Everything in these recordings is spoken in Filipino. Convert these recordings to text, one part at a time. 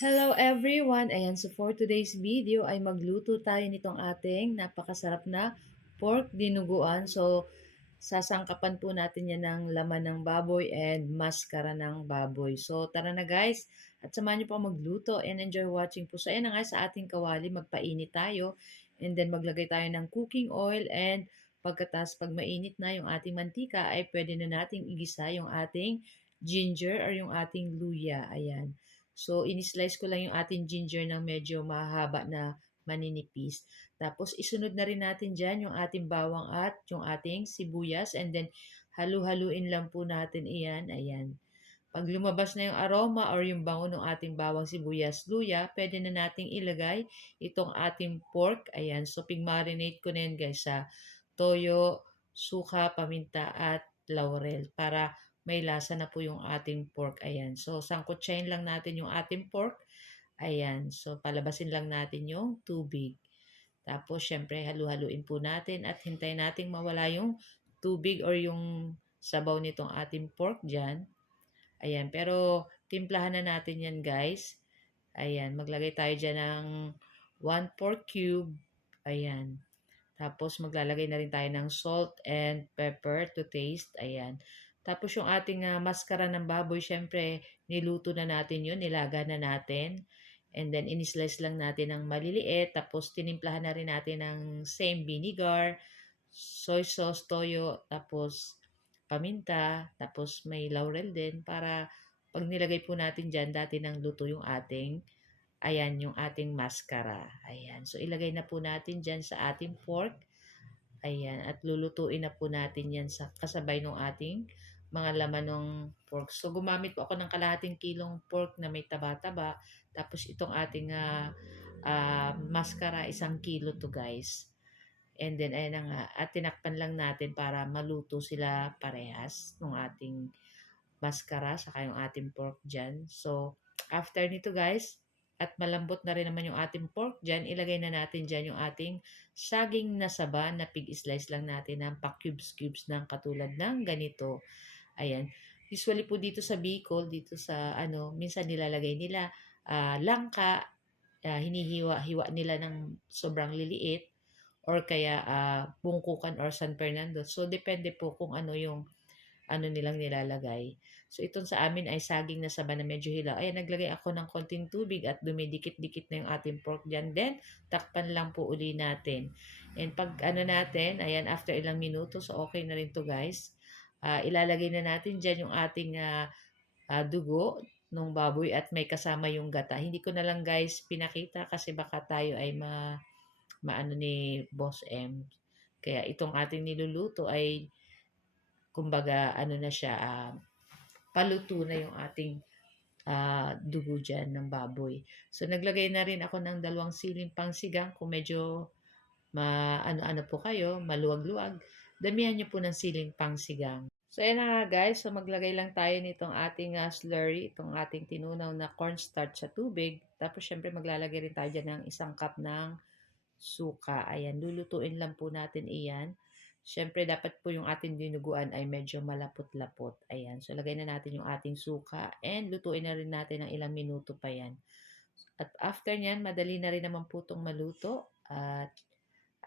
Hello everyone! Ayan, so for today's video ay magluto tayo nitong ating napakasarap na pork dinuguan. So, sasangkapan po natin yan ng laman ng baboy and maskara ng baboy. So, tara na guys! At samahan niyo po ako magluto and enjoy watching po. So, ayan na nga sa ating kawali, magpainit tayo. And then maglagay tayo ng cooking oil and pagkatas pag mainit na yung ating mantika ay pwede na nating igisa yung ating ginger or yung ating luya. Ayan. So, in-slice ko lang yung ating ginger ng medyo mahaba na maninipis. Tapos, isunod na rin natin dyan yung ating bawang at yung ating sibuyas. And then, halu-haluin lang po natin iyan. Ayan. Pag lumabas na yung aroma or yung bango ng ating bawang sibuyas luya, pwede na nating ilagay itong ating pork. Ayan. So, pig-marinate ko na yan guys sa toyo, suka, paminta at laurel para may lasa na po yung ating pork. Ayan. So, sangkutsahin lang natin yung ating pork. Ayan. So, palabasin lang natin yung tubig. Tapos, syempre, halu-haluin po natin at hintayin natin mawala yung tubig or yung sabaw nitong ating pork dyan. Ayan. Pero, timplahan na natin yan, guys. Ayan. Maglagay tayo dyan ng 1 pork cube. Ayan. Tapos, maglalagay na rin tayo ng salt and pepper to taste. Ayan. Tapos, yung ating maskara ng baboy, syempre, niluto na natin yun. Nilaga na natin. And then, in-slice lang natin ng maliliit. Tapos, tinimplahan na rin natin ng same vinegar, soy sauce, toyo, tapos paminta, tapos may laurel din para pag nilagay po natin dyan, dati nang luto yung ating, ayan, yung ating maskara. Ayan. So, ilagay na po natin dyan sa ating pork. Ayan, at lulutuin na po natin yan sa kasabay ng ating mga laman ng pork. So, gumamit po ako ng kalahating kilong pork na may taba-taba. Tapos, itong ating maskara, 1 kilo to guys. And then, ayan na nga. At tinakpan lang natin para maluto sila parehas ng ating maskara saka yung ating pork dyan. So, after nito guys, at malambot na rin naman yung ating pork dyan, ilagay na natin dyan yung ating saging na saba na pig-slice lang natin ng pa-cubes-cubes ng katulad ng ganito. Ayan. Usually po dito sa Bicol, dito sa minsan nilalagay nila langka, hinihiwa-hiwa nila ng sobrang liliit or kaya bungkukan or San Fernando. So, depende po kung ano yung nilang nilalagay. So, itong sa amin ay saging na saba na medyo hilaw. Ayan, naglagay ako ng konting tubig at dumidikit-dikit na yung ating pork dyan. Then, takpan lang po uli natin. And pag natin, ayan, after ilang minuto, so okay na rin to guys. Ilalagay na natin dyan yung ating dugo ng baboy at may kasama yung gata. Hindi ko na lang guys pinakita kasi baka tayo ay maano ni Boss M. Kaya itong ating niluluto ay kumbaga na siya, paluto na yung ating dugo dyan ng baboy. So, naglagay na rin ako ng 2 siling pangsigang kung medyo ano-ano po kayo, maluwag-luwag. Damihan nyo po ng siling pangsigang. So, ayan na nga guys. So, maglagay lang tayo nitong ating slurry, itong ating tinunaw na cornstarch sa tubig. Tapos, syempre, maglalagay rin tayo dyan ng 1 cup ng suka. Ayan, lulutuin lang po natin iyan. Siyempre, dapat po yung ating dinuguan ay medyo malapot-lapot. Ayan, so lagay na natin yung ating suka and lutuin na rin natin ng ilang minuto pa yan. At after nyan, madali na rin naman po itong maluto. At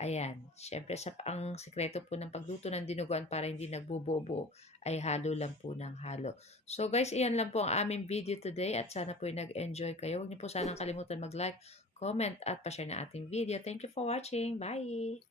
ayan, siyempre ang sikreto po ng pagluto ng dinuguan para hindi nagbubuo ay halo lang po ng halo. So guys, iyan lang po ang aming video today at sana po nag-enjoy kayo. Huwag niyo po sanang kalimutan mag-like, comment at pa-share ng ating video. Thank you for watching. Bye!